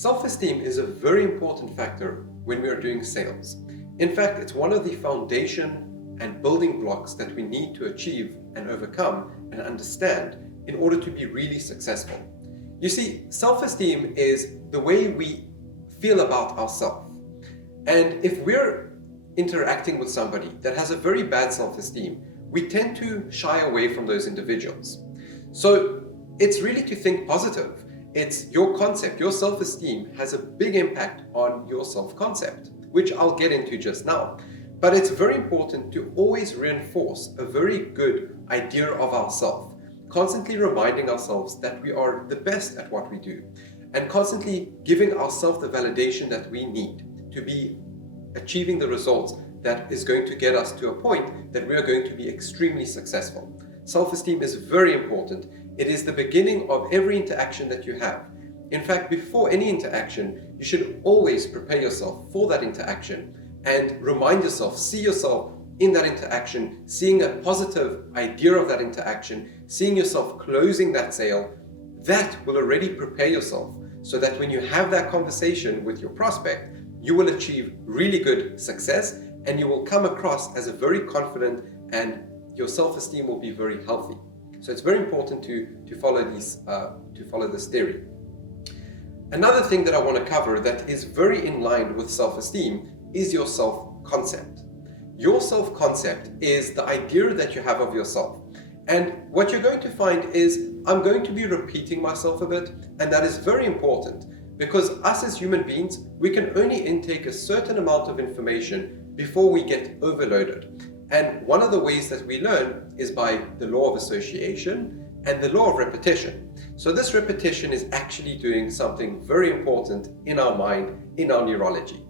Self-esteem is a very important factor when we are doing sales. In fact, it's one of the foundation and building blocks that we need to achieve and overcome and understand in order to be really successful. You see, self-esteem is the way we feel about ourselves. And if we're interacting with somebody that has a very bad self-esteem, we tend to shy away from those individuals. So it's really to think positive. It's your concept, your self-esteem has a big impact on your self-concept, which I'll get into just now. But it's very important to always reinforce a very good idea of ourselves, constantly reminding ourselves that we are the best at what we do, and constantly giving ourselves the validation that we need to be achieving the results that is going to get us to a point that we are going to be extremely successful. Self-esteem is very important. It is the beginning of every interaction that you have. In fact, before any interaction, you should always prepare yourself for that interaction and remind yourself, see yourself in that interaction, seeing a positive idea of that interaction, seeing yourself closing that sale. That will already prepare yourself so that when you have that conversation with your prospect, you will achieve really good success and you will come across as a very confident, and your self-esteem will be very healthy. So it's very important to follow this theory. Another thing that I want to cover that is very in line with self-esteem is your self-concept. Your self-concept is the idea that you have of yourself. And what you're going to find is I'm going to be repeating myself a bit, and that is very important because us as human beings, we can only intake a certain amount of information before we get overloaded. And one of the ways that we learn is by the law of association and the law of repetition. So this repetition is actually doing something very important in our mind, in our neurology.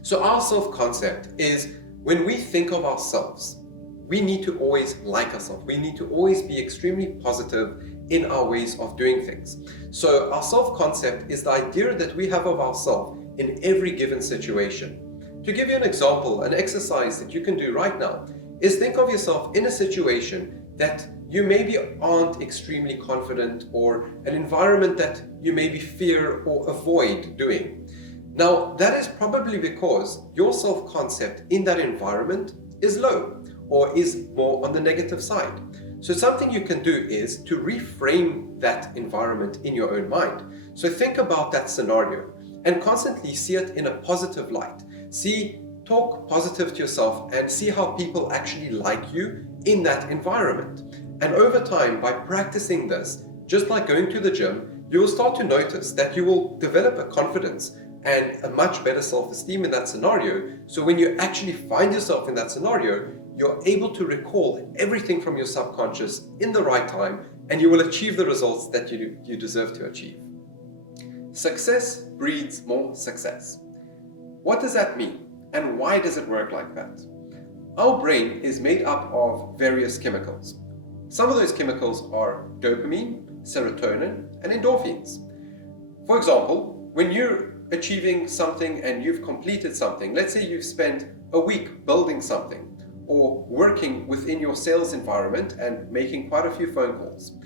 So our self-concept is when we think of ourselves, we need to always like ourselves. We need to always be extremely positive in our ways of doing things. So our self-concept is the idea that we have of ourselves in every given situation. To give you an example, an exercise that you can do right now is think of yourself in a situation that you maybe aren't extremely confident, or an environment that you maybe fear or avoid doing. Now, that is probably because your self-concept in that environment is low or is more on the negative side. So something you can do is to reframe that environment in your own mind. So think about that scenario and constantly see it in a positive light. Talk positive to yourself and see how people actually like you in that environment. And over time, by practicing this, just like going to the gym, you will start to notice that you will develop a confidence and a much better self-esteem in that scenario. So when you actually find yourself in that scenario, you're able to recall everything from your subconscious in the right time, and you will achieve the results that you deserve to achieve. Success breeds more success. What does that mean? And why does it work like that? Our brain is made up of various chemicals. Some of those chemicals are dopamine, serotonin, and endorphins. For example, when you're achieving something and you've completed something, let's say you've spent a week building something or working within your sales environment and making quite a few phone calls,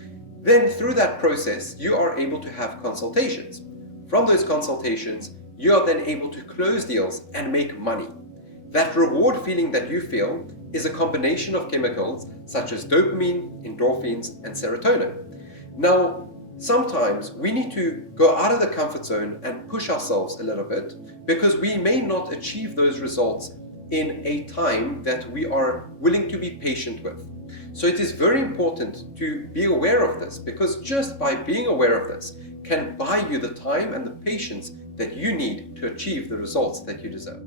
then through that process, you are able to have consultations. From those consultations, you are then able to close deals and make money. That reward feeling that you feel is a combination of chemicals such as dopamine, endorphins, and serotonin. Now, sometimes we need to go out of the comfort zone and push ourselves a little bit because we may not achieve those results in a time that we are willing to be patient with. So it is very important to be aware of this, because just by being aware of this can buy you the time and the patience that you need to achieve the results that you deserve.